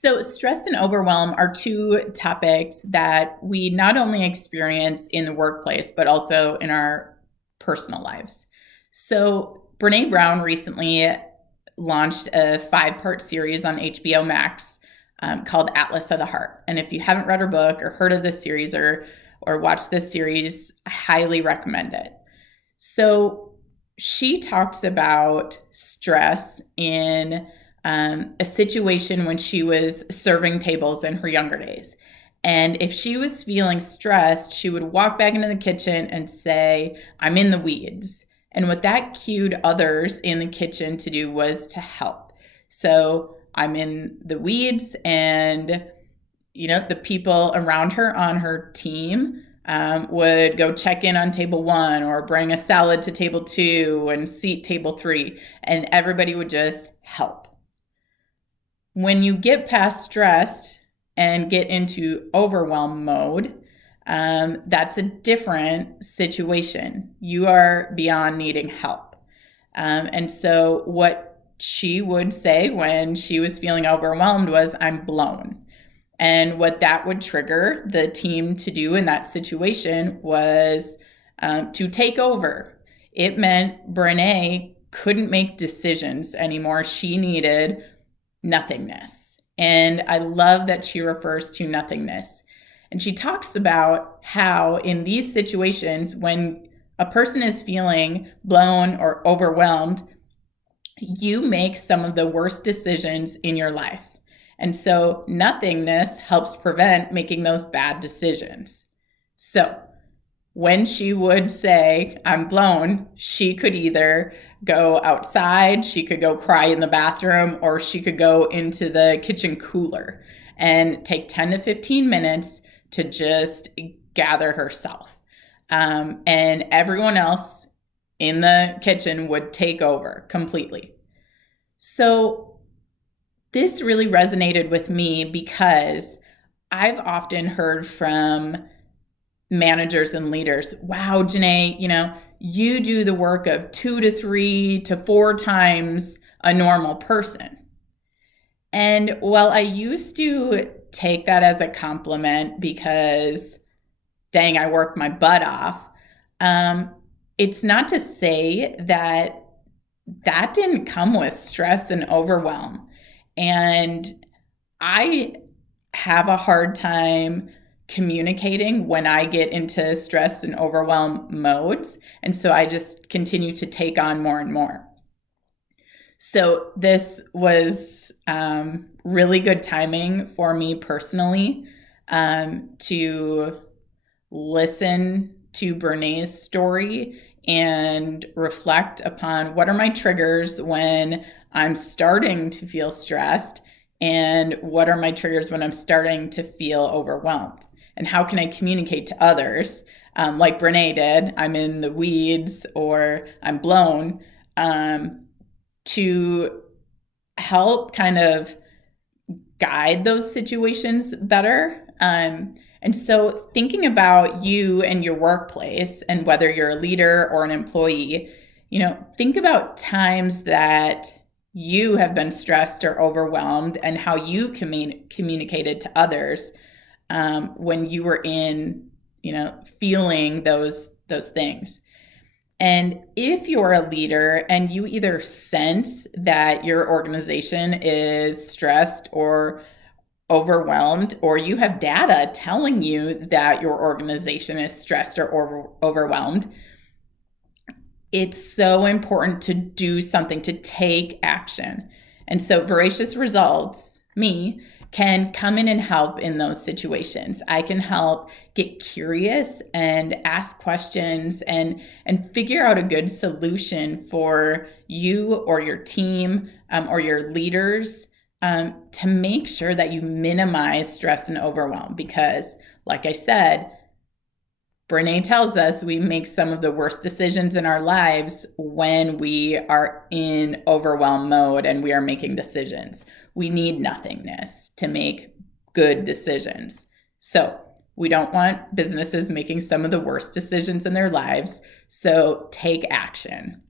So, stress and overwhelm are two topics that we not only experience in the workplace, but also in our personal lives. So, Brené Brown recently launched a 5-part series on HBO Max called Atlas of the Heart. And if you haven't read her book or heard of this series or watched this series, I highly recommend it. So, she talks about stress in a situation when she was serving tables in her younger days. And if she was feeling stressed, she would walk back into the kitchen and say, I'm in the weeds. And what that cued others in the kitchen to do was to help. So I'm in the weeds, and the people around her on her team would go check in on table 1 or bring a salad to table 2 and seat table 3, and everybody would just help. When you get past stressed and get into overwhelm mode, that's a different situation. You are beyond needing help. And so what she would say when she was feeling overwhelmed was, I'm blown. And what that would trigger the team to do in that situation was to take over. It meant Brené couldn't make decisions anymore. She needed nothingness. And I love that she refers to nothingness. And she talks about how in these situations, when a person is feeling blown or overwhelmed, you make some of the worst decisions in your life. And so nothingness helps prevent making those bad decisions. So when she would say, I'm blown, she could either go outside, she could go cry in the bathroom, or she could go into the kitchen cooler and take 10 to 15 minutes to just gather herself. And everyone else in the kitchen would take over completely. So this really resonated with me because I've often heard from managers and leaders, wow, Janae, you do the work of 2 to 3 to 4 times a normal person. And while I used to take that as a compliment because, dang, I work my butt off, it's not to say that didn't come with stress and overwhelm. And I have a hard time communicating when I get into stress and overwhelm modes. And so I just continue to take on more and more. So this was really good timing for me personally to listen to Brené's story and reflect upon what are my triggers when I'm starting to feel stressed, and what are my triggers when I'm starting to feel overwhelmed, and how can I communicate to others like Brené did, I'm in the weeds or I'm blown, to help kind of guide those situations better. And so thinking about you and your workplace, and whether you're a leader or an employee, think about times that you have been stressed or overwhelmed and how you communicated to others when you were in, feeling those things. And if you're a leader and you either sense that your organization is stressed or overwhelmed, or you have data telling you that your organization is stressed or overwhelmed, it's so important to do something, to take action. And so Voracious Results, me, can come in and help in those situations. I can help get curious and ask questions and figure out a good solution for you or your team or your leaders to make sure that you minimize stress and overwhelm. Because, like I said, Brené tells us we make some of the worst decisions in our lives when we are in overwhelm mode and we are making decisions. We need nothingness to make good decisions. So we don't want businesses making some of the worst decisions in their lives. So take action.